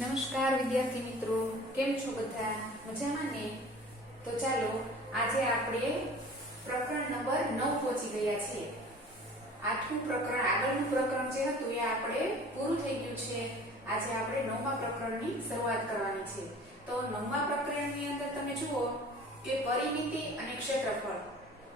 નમસ્કાર, વિદ્યાર્થી મિત્રો. કેમ છો બધા? મજામાં ને? તો ચાલો, આજે આપણે પ્રકરણ નંબર નવ પહોંચી ગયા છીએ. આઠમું પ્રકરણ, આગળનું પ્રકરણ જે હતું એ આપણે પૂરું થઈ ગયું છે. આજે આપણે નવમા પ્રકરણની શરૂઆત કરવાની છે. તો નવમા પ્રકરણની અંદર તમે જુઓ કે પરિમિતિ અને ક્ષેત્રફળ.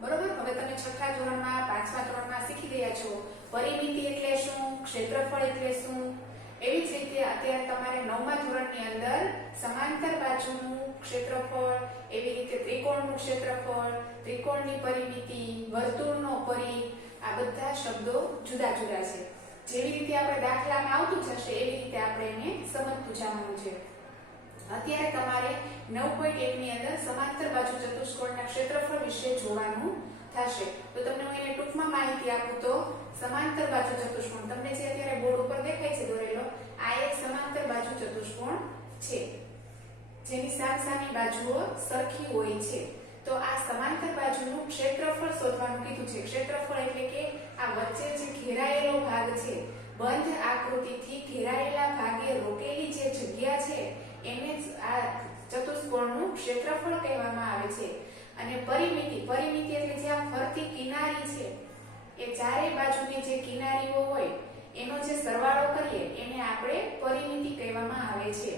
બરોબર? હવે તમે છઠ્ઠા ધોરણમાં, પાંચમા ધોરણમાં શીખી ગયા છો. પરિમિતિ એટલે શું? ક્ષેત્રફળ એટલે શું? એવી જ રીતે અત્યારે તમારે નવમા ધોરણની અંદર સમાંતર બાજુનું ક્ષેત્રફળ, એવી રીતે ત્રિકોણનું ક્ષેત્રફળ, ત્રિકોણની પરિમિતિ, વર્તુળનો પરિ આ બધા શબ્દો જુદા જુદા છે. જેવી રીતે આપણે દાખલામાં આવતું જશે એવી રીતે આપણે એને સમજતું જવાનું છે. અત્યારે તમારે નવ પોઈન્ટ એકની અંદર સમાંતર બાજુ ચતુષ્કોણના ક્ષેત્રફળ વિશે જોવાનું થશે. તો તમને હું એને ટૂંકમાં માહિતી આપું તો સમાંતર બાજુ ચતુષ્કોણ. તમને જે અત્યારે બોર્ડ ઉપર દેખાય છે દોરેલો, આ એક સમાંતર બાજુ ચતુષ્કોણ છે. જેની સામસામી બાજુઓ સરખી હોય છે. તો આ સમાંતર બાજુનું ક્ષેત્રફળ શોધવાનું કીધું છે. ક્ષેત્રફળ એટલે કે આ વચ્ચે જે ઘેરાયેલો ભાગ છે, બંધ આકૃતિથી ઘેરાયેલા ભાગે રોકેલી જે જગ્યા છે, એને આ ચતુષ્કોણનું ક્ષેત્રફળ કહેવામાં આવે છે. અને પરિમિતિ પરિમિતિ એટલે જે આ ફરતી કિનારી છે, એ ચારે બાજુની જે કિનારીઓ હોય, એનો જે સરવાળો કરીએ, એને આપણે પરિમિતિ કહેવામાં આવે છે.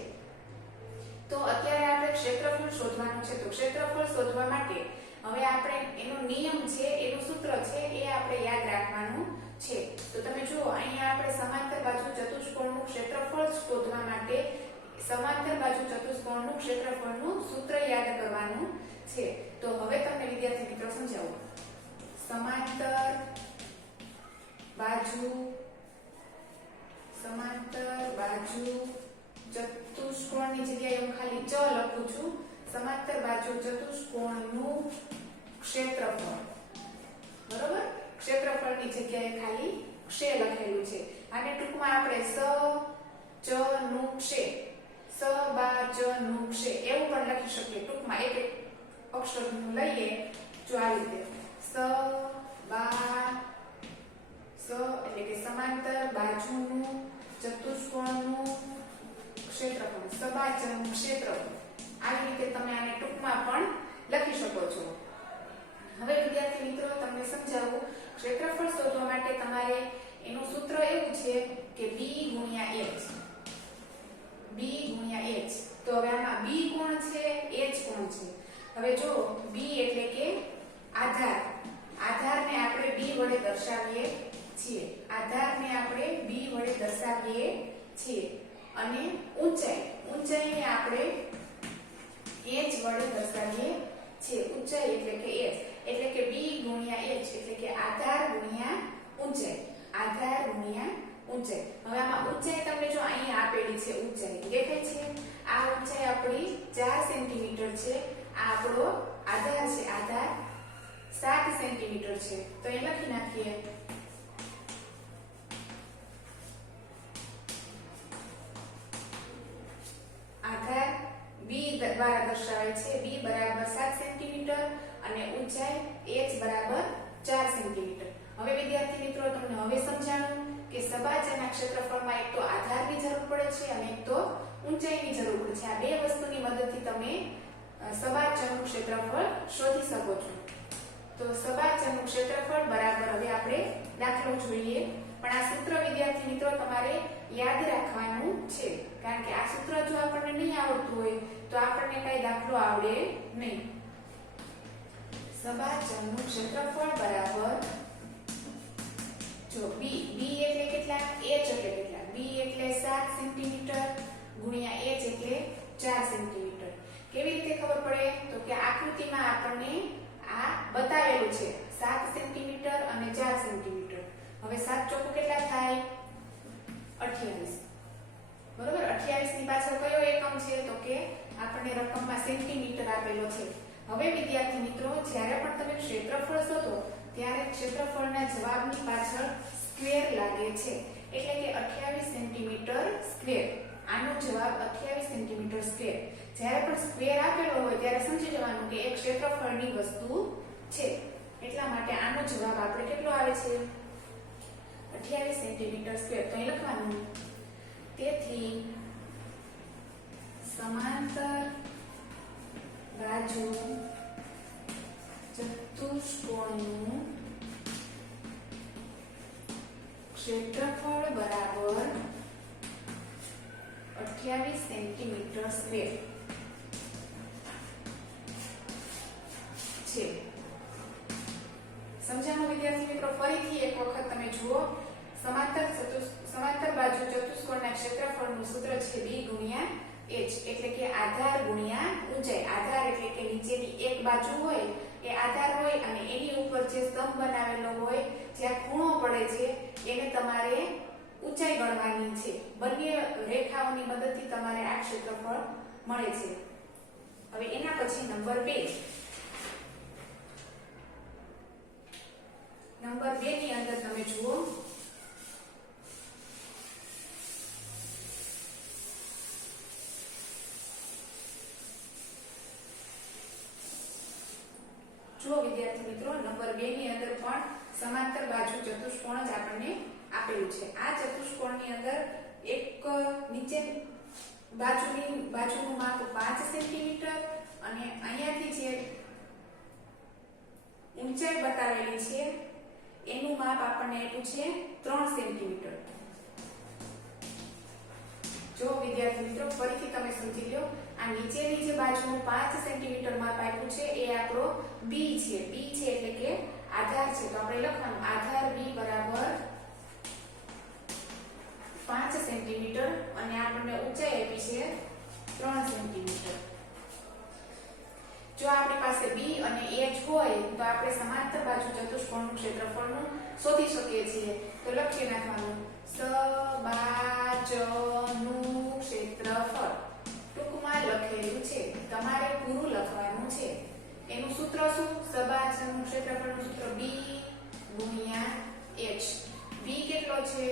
તો અત્યારે આપણે ક્ષેત્રફળ શોધવાનું છે. તો ક્ષેત્રફળ શોધવા માટે હવે આપણે એનો નિયમ છે, એનું સૂત્ર છે, એ આપણે યાદ રાખવાનું છે. તો તમે જુઓ, અહીંયા આપણે સમાંતર બાજુ ચતુષ્કોણનું ક્ષેત્રફળ શોધવા માટે સમાંતર બાજુ ચતુષ્કોણનું ક્ષેત્રફળનું સૂત્ર યાદ કરવાનું છે. તો હવે તમને વિદ્યાર્થી મિત્રો સમજાવું. સમાંતર બાજુ સમાંતર બાજુ ચતુષ્કોણની જગ્યાએ હું ખાલી ચ લખું છું. સમાંતર બાજુ ચતુષ્કોણનું ક્ષેત્રફળ. બરોબર? ક્ષેત્રફળની જગ્યાએ ખાલી ક્ષે લખેલું છે. આને ટૂંકમાં આપણે સ, ચ, નું ક્ષે. સ, બા, ચ, નું ક્ષે. એવું પણ લખી શકીએ. ટૂંકમાં એક એક અક્ષરનું લઈએ જો રીતે. સ, બા, સ, એટલે કે સમાંતર, બાજુનું, ચતુષ્કોણનું ક્ષેત્રફળ. સબાચરનું ક્ષેત્રફળ. આવી રીતે તમે આને ટૂંકમાં પણ લખી શકો છો. હવે વિદ્યાર્થી મિત્રો, તમને સમજાવું. ક્ષેત્રફળ શોધવા માટે તમારે એનું સૂત્ર એવું છે કે b ગુણ્યા h. B ગુણ્યા h. તો હવે આમાં b કોણ છે? H કોણ છે? હવે જો b એટલે કે આધાર, આધારને આપણે b વડે દર્શાવીએ છીએ. આધારને આપણે b વડે દર્શાવીએ છીએ. અને ઊંચાઈ, ઊંચાઈને આપણે h વડે દર્શાવીએ છીએ. ઊંચાઈ એટલે કે h, એટલે કે b ગુણ્યા h, એટલે કે આધાર ગુણ્યા ઊંચાઈ. આધાર ગુણ્યા ઊંચાઈ. હવે આમાં ઊંચાઈ તમને જો અહીં આપેલી છે, ઊંચાઈ દેખાય છે? આ ઊંચાઈ આપણી 4 સેન્ટીમીટર છે. આ આપણો આધાર છે, આધાર 7 સેન્ટીમીટર છે. તો એ લખી નાખીએ. આધાર b દ્વારા દર્શાવાય છે. B બરાબર 7 સેન્ટીમીટર અને ઊંચાઈ h બરાબર 4 સેન્ટીમીટર હવે વિદ્યાર્થી મિત્રો, તમને હવે સમજાણું કે સબાચરના ક્ષેત્રફળમાં એક તો આધારની જરૂર પડે છે અને એક તો ઊંચાઈની જરૂર પડે છે. આ બે વસ્તુની મદદથી તમે અ, સબાચરનું ક્ષેત્રફળ શોધી શકો છો. તો સબાચરનું ક્ષેત્રફળ બરાબર હવે આપણે દાખલો જોઈએ. પણ આ સૂત્ર વિદ્યાર્થી મિત્રો તમારે યાદ રાખવાનું છે. કારણ કે આ સૂત્ર જો આપણને નહીં આવડતું હોય તો આપણને કઈ દાખલો આવડે નહીં. સબાચરનું ક્ષેત્રફળ બરાબર જો b b એટલે કેટલા? H એટલે કેટલા? B એટલે 7 સેન્ટીમીટર ગુણ્યા h એટલે 4 સેન્ટીમીટર કેવી રીતે ખબર પડે? તો કે આકૃતિમાં આપણને આ બતાવેલું છે. 7 સેન્ટીમીટર અને 4 સેન્ટીમીટર. હવે 7 ચોખ્ખું કેટલા થાય? 28 બરોબર? 28 ની પાછળ કયો એકમ છે? તો કે આપણને રકમમાં સેન્ટીમીટર આપેલો છે. હવે વિદ્યાર્થી મિત્રો, જ્યારે પણ તમે ક્ષેત્રફળ શોધો, ત્યારે ક્ષેત્રફળના જવાબની પાછળ સ્ક્વેર લાગે છે. એટલે કે 28 સેન્ટીમીટર સ્ક્વેર. આનો જવાબ 28 સેન્ટીમીટર સ્ક્વેર જ્યારે પણ સ્ક્વેર આપેલો હોય ત્યારે સમજી જવાનું કે એક ક્ષેત્રફળની વસ્તુ છે. એટલા માટે આનો જવાબ આપણે કેટલો આવે છે? 28 સેન્ટીમીટર સ્ક્વેર તો લખવાનું. તેથી સમાંતર બાજુ ચતુષ્કોણનું ક્ષેત્રફળ બરાબર અઠ્યાવીસ સેન્ટીમીટર સ્ક્વેર છે. સમજાણું, વિદ્યાર્થી મિત્રો? ફરીથી એક વખત તમે જુઓ. સમાંતર સમાંતર બાજુ ચતુષ્કોણના ક્ષેત્રફળનું સૂત્ર છે b ગુણ્યા h, એટલે કે આધાર ગુણ્યા ઊંચાઈ. આધાર એટલે કે નીચેની એક બાજુ હોય, એ આધાર હોય અને એની ઉપર જે સ્તંભ બનાવેલો હોય, જ્યાં ખૂણો પડે છે, એને તમારે ઊંચાઈ ગણવાની છે. બંને રેખાઓની મદદથી તમારે આ ક્ષેત્રફળ મળે છે. હવે એના પછી નંબર 2 નંબર 2 ની અંદર તમે જુઓ. જુઓ વિદ્યાર્થી મિત્રો, નંબર 2 ની અંદર પણ સમાંતર બાજુ ચતુષ્કોણ જ આપણને આપેલું છે. આ ચતુષ્કોણની અંદર એક નીચે બાજુની, બાજુનું માપ 5 સેન્ટીમીટર અને અહીંયાથી જે ઊંચાઈ બતાવેલી છે, એનું માપ આપણને આપ્યું છે 3 સેન્ટીમીટર. જો વિદ્યાર્થી મિત્રો, ફરીથી તમે સમજી લો, આ નીચેની જે બાજુનું 5 સેન્ટીમીટર માપ આપ્યું છે, એ આપણો b છે. B છે એટલે કે આધાર છે. તો આપણે લખવાનું, આધાર b બરાબર આપણને ઊંચાઈ આપી છે 3 સેન્ટીમીટર જો આપણી પાસે b અને h હોય, તો આપણે સમાંતર બાજુ ચતુષ્કોણનું ક્ષેત્રફળનું શોધી શકીએ છીએ. તો લખી નાખવાનું. સબાજનું ક્ષેત્રફળ. ટૂંકમાં લખેલું છે. તમારે પૂરું લખવાનું છે. એનું સૂત્ર શું? સબાજનું ક્ષેત્રફળનું સૂત્ર b ગુણ્યા h. B કેટલો છે?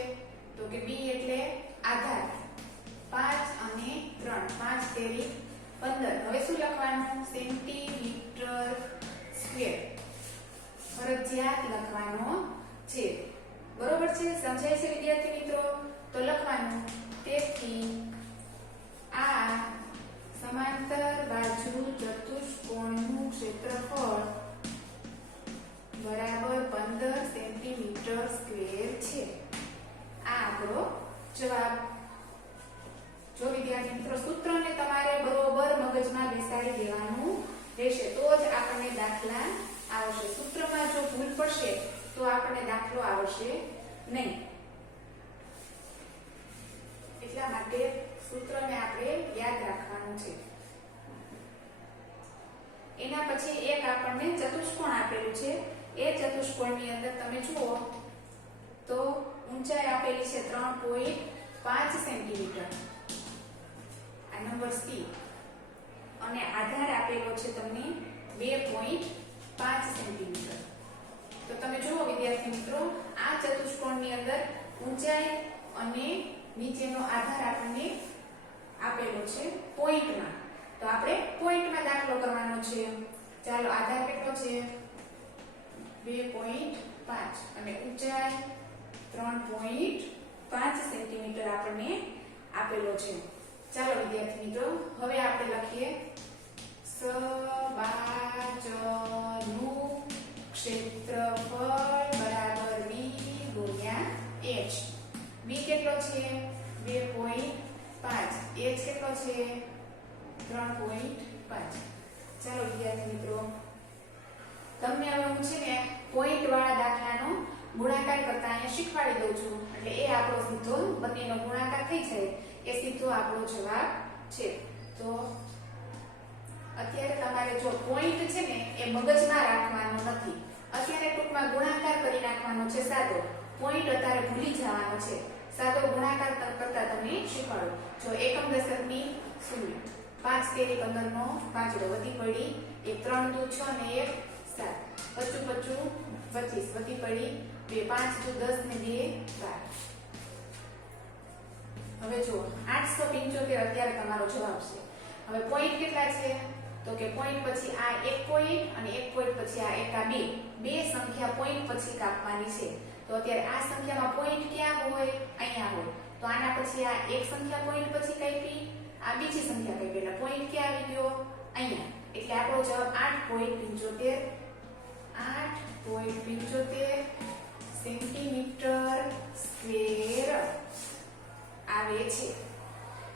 તો કે b એટલે આધાર. 5 અને 3 5 તેરી 15 હવે શું લખવાનું? Centimetre square. ફરજિયાત લખવાનો છે. બરોબર છે? સમજાય છે વિદ્યાર્થી મિત્રો? તો લખવાનું. તેથી આ સમાંતર બાજુ ચતુષ્કોણનું ક્ષેત્રફળ બરાબર 15 સેન્ટીમીટર સ્ક્વેર છે. આ આપણો જવાબ જો વિદ્યાર્થી મિત્રો સૂત્રને તમારે બરોબર મગજમાં બેસાડી દેવાનું રહેશે, તો જ આપણને દાખલા આવશે. સૂત્રમાં જો ભૂલ પડશે, તો આપણને દાખલો આવશે નહીં. એટલા માટે સૂત્રને આપણે યાદ રાખવાનું છે. એના પછી એક આપણને ચતુષ્કોણ આપેલું છે. એ ચતુષ્કોણની અંદર તમે જુઓ તો ઊંચાઈ આપેલી છે 3.5 સેન્ટીમીટર. આ નંબર સી અને આધાર આપેલો છે તમને 2.5 સેન્ટીમીટર તો તમે જુઓ, વિદ્યાર્થી મિત્રો, આ ચતુષ્કોણની અંદર ઊંચાઈ અને નીચેનો આધાર આપણને આપેલો છે પોઈન્ટમાં તો આપણે પોઈન્ટમાં દાખલો કરવાનો છે. ચાલો, આધાર કેટલો છે? 2.5 અને ઊંચાઈ 3.5 સેન્ટીમીટર આપણને આપેલો છે. ચાલો, વિદ્યાર્થી મિત્રો, હવે આપણે લખીએ. સબાજનું ક્ષેત્રફળ બરાબર b ગુણ્યા h b કેટલો છે? 2.5 h કેટલો છે? 3.5 ચાલો, વિદ્યાર્થી મિત્રો, તમને હવે હું છે ને પોઈન્ટ વાળા દાખલાનો ગુણાકાર કરતા અહીંયા શીખવાડી દઉં છું. એટલે એ આપણો સીધો બંનેનો ગુણાકાર થઈ જાય. એ સીધો આપણો જવાબ છે. તો અત્યારે તમારે જો પોઈન્ટ છે ને એ મગજમાં રાખવાનો નથી. અત્યારે ટૂંકમાં ગુણાકાર કરી નાખવાનો છે સાદો. પોઈન્ટ અત્યારે ભૂલી જવાનો છે. સાદો ગુણાકાર કરતા તમે શીખવાડો. જો એકમ દશકની શૂન્ય. પાંચ તેરી પંદર નો પાંચડો વધી પડી. એક ત્રણ દુ છ ને એક સાત. પચું પચું પચીસ વધી પડી. બે પાંચ દુ દસ ને બે બાર. હવે જુઓ આઠસો પંચોતેર અત્યારે તમારો જવાબ છે. હવે પોઈન્ટ કેટલા છે? તો કે પોઈન્ટ પછી આ એક પોઈન્ટ અને એક પોઈન્ટ પછી આ એક આ બે. બે સંખ્યા પોઈન્ટ પછી કાપવાની છે. તો અત્યારે આ સંખ્યામાં પોઈન્ટ ક્યાં હોય? અહીંયા હોય. તો આના પછી આ એક સંખ્યા પોઈન્ટ પછી કાપી, આ બીજી સંખ્યા કાપી. જવાબ આઠ પોઈન્ટ પંચોતેર, આઠ પોઈન્ટ પંચોતેર સેન્ટીમીટર સ્ક્વેર આવે છે.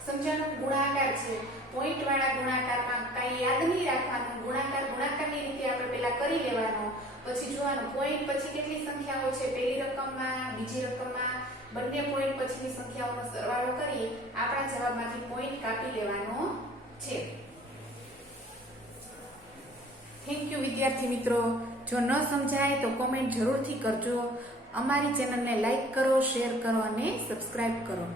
સમજાણું ગુણાકાર છે. પોઈન્ટ વાળા ગુણાકારમાં કઈ યાદ નહીં રાખવાનું. ગુણાકાર ગુણાકારની રીતે આપણે પહેલા કરી લેવાનો, પછી જોવાનું. પોઈન્ટ પછી કેટલી સંખ્યાઓ છે? પહેલી રકમમાં, બીજી રકમમાં, બંને પોઈન્ટ પછીની સંખ્યાઓનો સરવાળો કરી આપણા જવાબમાંથી પોઈન્ટ કાપી લેવાનો છે. થેન્ક યુ વિદ્યાર્થી મિત્રો. જો ન સમજાય તો કોમેન્ટ જરૂરથી કરજો. અમારી ચેનલને લાઈક કરો શેર કરો અને સબસ્ક્રાઈબ કરો.